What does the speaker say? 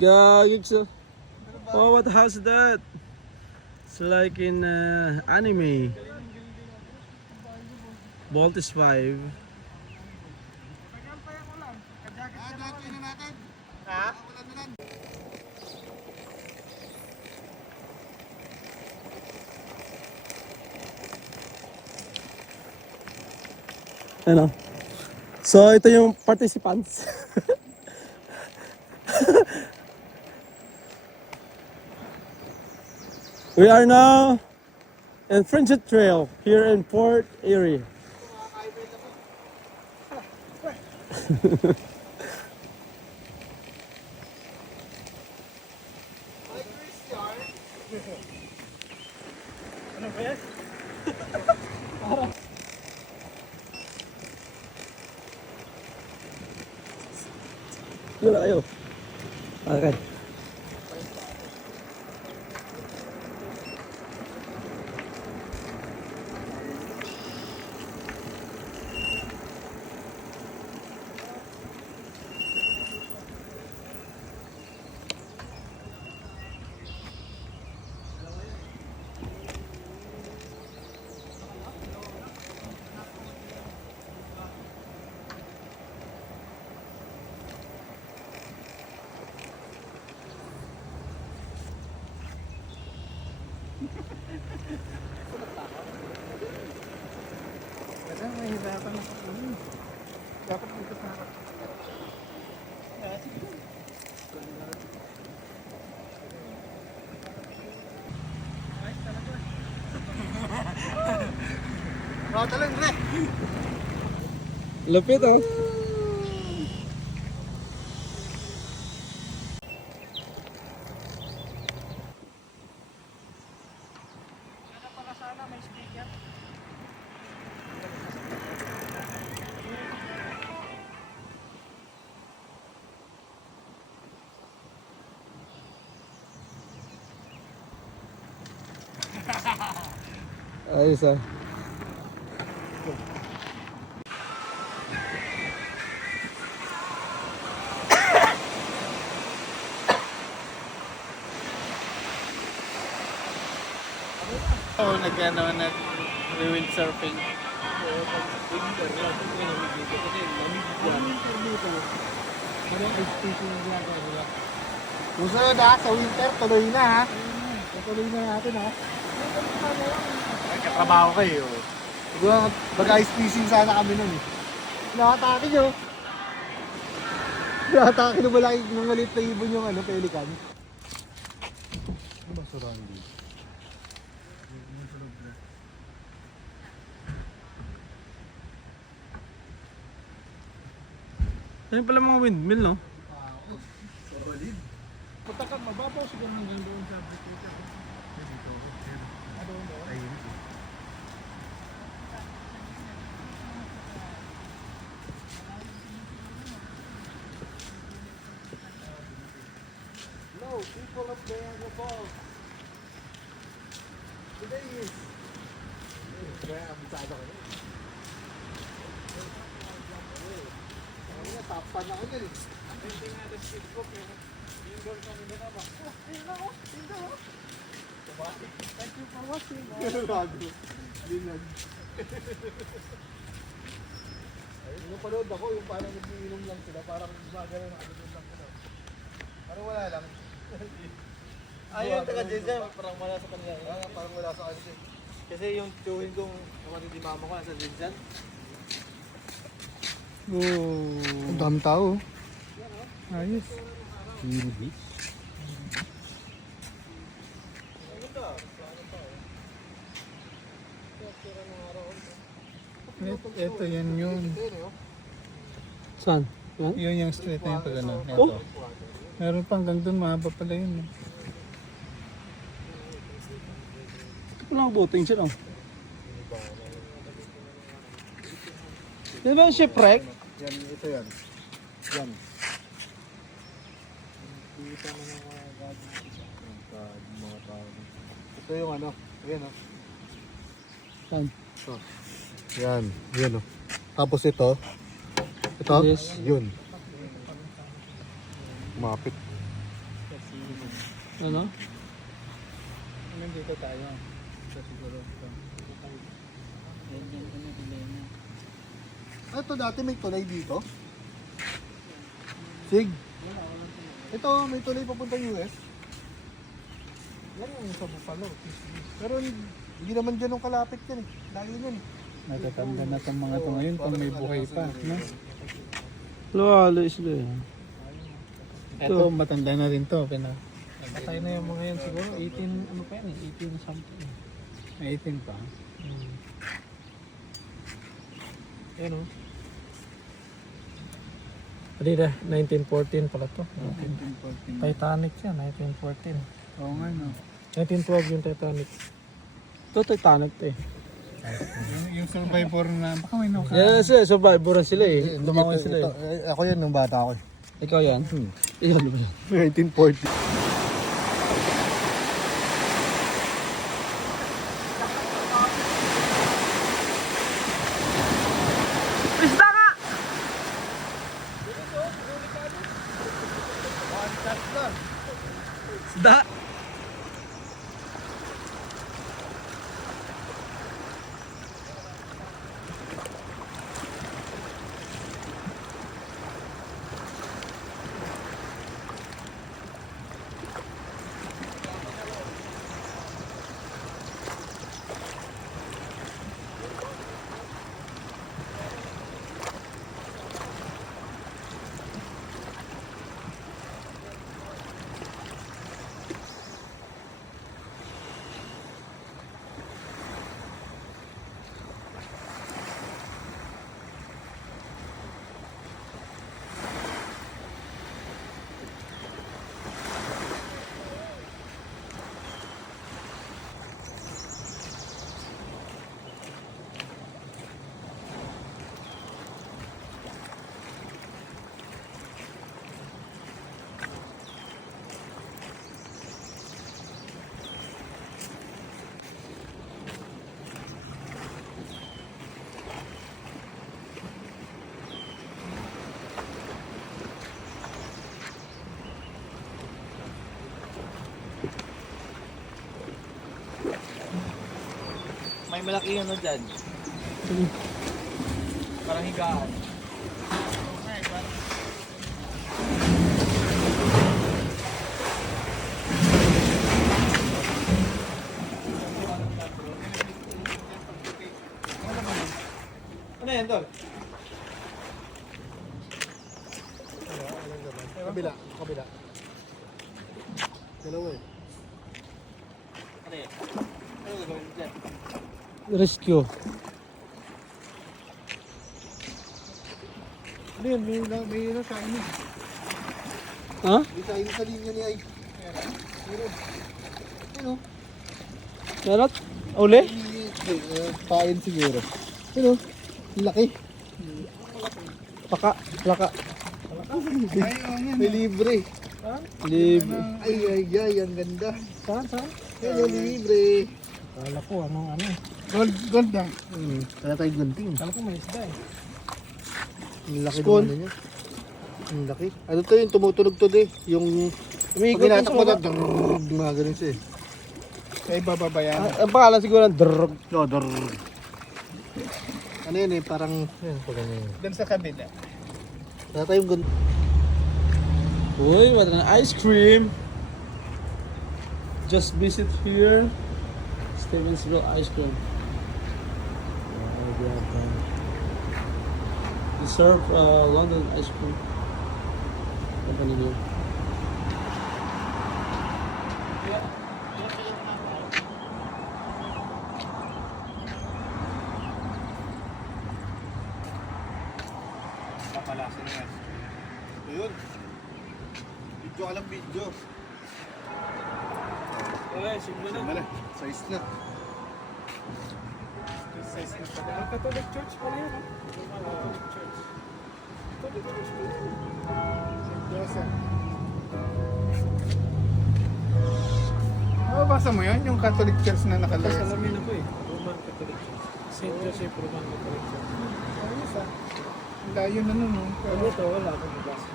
Gagix. Oh, what house is that? It's like in anime. Bolt is 5. Ano? So, ito yung participants. We are now in Friendship Trail here in Port Erie. Yun na kayo. Okay. Mahirapan ako. Dapat dito pa ako. Rata lang, Dre. Lupit oh. Sana may speaker. Ayos ah. Oo, nag-windsurfing. Susunod ha, sa winter, tuloy na ha. Tuloy na natin ha. Katrabaho kayo. Siguro mag-ice fishing sana kami nun eh. Nakatake nyo. Nakatake na malaki ng maliit na ibon yung pelikan. Ano ba surround dito? Ayun pala mga windmill no? Solid. Punta ka, mababaw siguro hanggang doon sa British. Dito. Ano doon? Ayun. Hello, people of the Falls. Today is... Kaya abisado ko yun. Tapan ako dyan eh. Hindi nga na speed ko pero indoor kami na naman. Ayun ako, indoor ako. Thank you for watching. Bago. Linag. Ayun, napanood ako yung parang nag-iinom lang sila. Parang gumagano na ano lang sila. Parang wala lang. Ayun, taga dyan, parang wala sa kanila. Parang wala sa kanila. Kasi yung chewin kong kapatid ni mama ko nasa dyan. Oh. Ang dami tao. Ayos. Ito yan yun. Saan? Yan? Yun yung street na yun pag ano. Oh. Ito. Meron pang hanggang doon, mahaba pala yun. Ito lang boating siya no? Di ba yung shipwreck? Yan, ito yan. Yan. Ito yung ano. Ayan o. Saan? Ito. Yan. Yan o. Tapos ito. Ito. Yes. Yun. Mapit. Ano? Nandito tayo. Ito siguro. Ito. Ito dati may tulay dito. Sig. Ito may tulay papuntang US. Yan yung sa Buffalo. Pero hindi naman dyan yung kalapit yan eh. Layo yan eh. Natatanda na itong mga ito ngayon kung may buhay pa. No? Lalo sila eh. Ito, matanda na rin to. Patay na yung mga yan siguro. 18, ano pa yan eh? 18 something. 18 pa. Ayan o. Hindi na, 1914 pala to. 1914. Titanic yan, 1914. Oo nga no. 1912 yung Titanic. Ito Titanic to eh. Yung survivor na, baka may nauka. Yan sila, survivoran sila eh. Lumangoy sila eh. Ako yan nung bata ako eh. Ikaw yan? Ikaw ano ba yan? 1940. Isda ka! Isda! May malaki ano dyan. Parang higaan. Ano yan, Dol? Kabila, kabila. Dalawa eh. Ano yan? Ano gagawin dyan? Rescue. Ano yun? May ano sa inyo. Ha? May sa inyo sa linya ni Ay. Meron. Ano? Meron? Uli? Pain siguro. Ano? Laki. Paka. Plaka. May libre. Libre. Ay, ang ganda. Saan? Saan? Hello, libre. Kala ko ano. Gold na. Kaya tayo gunting. Kala ko may isda eh. Ang laki Spoon. ng ano niya. Ang laki. Ano to yung tumutunog to di? Yung Umiikot pag yun inatak mo sa na, mga ganun siya eh. Kaya bababa yan. Ang pangalan siguro ng drog. No, ano yun eh, parang, yun, pag ano yun. Doon sa kabila. Kaya tayong gunting. Uy, what an ice cream! Just visit here. Stevensville Ice Cream. We serve London ice cream company here. Papalasin yan. Ayun. Video ka lang video. Okay, simple Mala, size na. Size na pala. Ang Catholic Church pala yun, ha? Catholic Church. Catholic Church pala yun. St. Joseph. Mababasa mo yun? Yung Catholic Church na nakalagay. Kasalamin ako eh. Roman Catholic Church. St. Joseph Roman Catholic Church. Ayos ah. Ang layo na nun. Pero ito, wala akong nabasa.